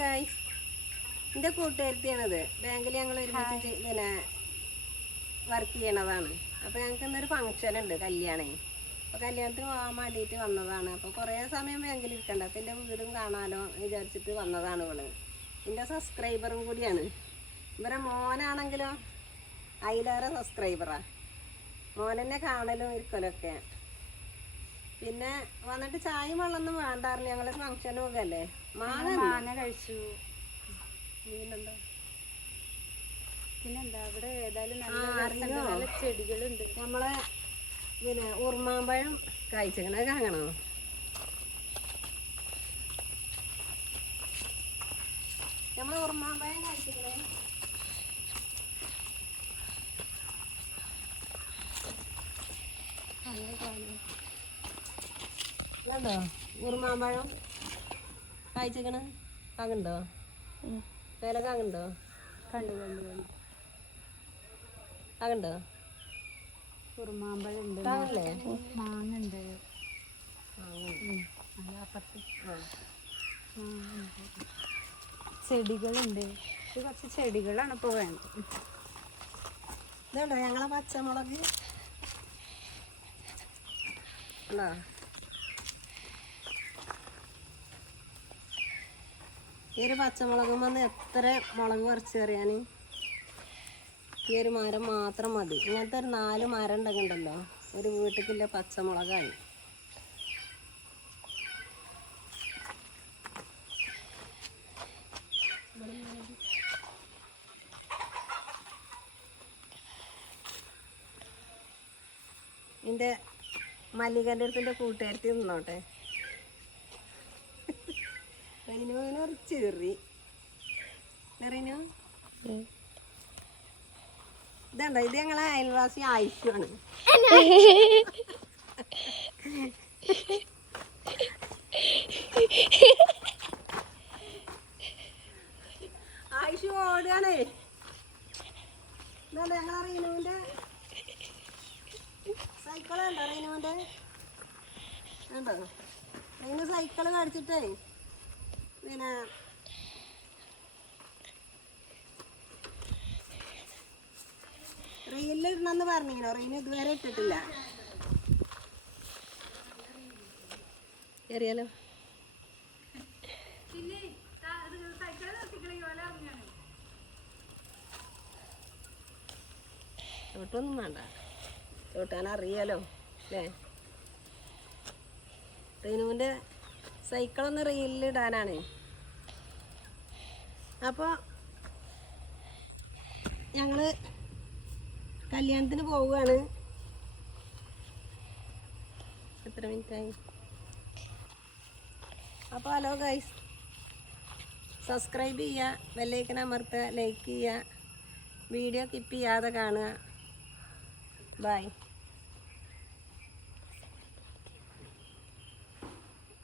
Guys, എൻ്റെ കൂട്ടുകാരത്തിയാണത്. ബാങ്കിൽ ഞങ്ങൾ ഒരുമിച്ച് പിന്നെ വർക്ക് ചെയ്യണതാണ്. അപ്പോൾ ഞങ്ങൾക്ക് ഇന്നൊരു ഫംഗ്ഷൻ ഉണ്ട്, കല്യാണേ. അപ്പോൾ കല്യാണത്തിന് പോകാൻ വേണ്ടിയിട്ട് വന്നതാണ്. അപ്പോൾ കുറേ സമയം ബാങ്കിൽ ഇരിക്കണ്ട, അപ്പോൾ എൻ്റെ വീടും കാണാനോ വിചാരിച്ചിട്ട് വന്നതാണ് ഇവള്. എൻ്റെ സബ്സ്ക്രൈബറും കൂടിയാണ്. ഇവരെ മോനാണെങ്കിലോ അതിലേറെ സബ്സ്ക്രൈബറാണ്. മോനെന്നെ കാണലും ഇരിക്കലൊക്കെ. പിന്നെ വന്നിട്ട് ചായയും വെള്ളമൊന്നും വേണ്ടായിരുന്നു. ഞങ്ങൾ ഫംഗ്ഷന് പോകല്ലേ. മാങ്ങ കഴിച്ചു. പിന്നെന്താ ഇവിടെ ഏതായാലും നല്ല ചെടികളുണ്ട്. നമ്മളെ പിന്നെ ഉറുമാമ്പഴം കഴിച്ചിങ്ങനെ കാണണോ? നമ്മളെ ഉറുമാമ്പഴം കഴിച്ചിക്കണേ. കണ്ടോ ഉറുമാമ്പഴം കഴിച്ചിക്കണ? കാകുണ്ടോ? വേല കാകുണ്ടോ? കണ്ടു കണ്ടു കണ്ടു. കാകുണ്ടോ? ഉറുമാമ്പഴം ഉണ്ട്, കാകല്ലേ? മാങ്ങ ഉണ്ട്, ചെടികളുണ്ട്. ഇത് കുറച്ച് ചെടികളാണ് ഇപ്പോൾ വേണ്ടത്. ഇതുണ്ടോ ഞങ്ങളെ പച്ചമുളക്? ഉണ്ടോ? ഈ ഒരു പച്ചമുളകും വന്ന് എത്ര മുളക് പറിച്ചെറിയാൻ ഈ ഒരു മരം മാത്രം മതി. ഇങ്ങനത്തെ ഒരു 4 മരം ഉണ്ടെങ്കിണ്ടല്ലോ ഒരു വീട്ടിലേക്കുള്ള പച്ചമുളകായി. എൻ്റെ മല്ലികൻ്റെ അടുത്തിൻ്റെ കൂട്ടുകാരത്തി നിന്നോട്ടെ. റെനുവിനൊരു ചെറി. റെനു ഇതുണ്ടോ? ഇത് ഞങ്ങളെ അയൽവാസി ആയിഷുവാണ്. ആയിഷു ഓടുകയാണേ. ഇതുണ്ടോ ഞങ്ങളെ റീനുവിൻ്റെ സൈക്കിൾ ഉണ്ടോ? റീനുവിൻ്റെ ഉണ്ടോ? റീനു സൈക്കിള് മേടിച്ചിട്ടേ പിന്നെ റീലിടണമെന്ന് പറഞ്ഞിരുന്നോ? റീന് ഇതുവരെ ഇട്ടിട്ടില്ല. അറിയാലോ. ചോട്ടൊന്നും വേണ്ട, ചോട്ടാൻ അറിയാലോ അല്ലേ? റീനുവിൻ്റെ സൈക്കിളൊന്ന് റീലിടാനാണ്. അപ്പോൾ ഞങ്ങൾ കല്യാണത്തിന് പോവുകയാണ്. എത്ര മിനിറ്റായി? അപ്പോൾ ഹലോ ഗൈസ്, സബ്സ്ക്രൈബ് ചെയ്യുക, ബെല്ലൈക്കൺ അമർത്തുക, ലൈക്ക് ചെയ്യുക, വീഡിയോ സ്കിപ്പ് ചെയ്യാതെ കാണുക. ബൈ.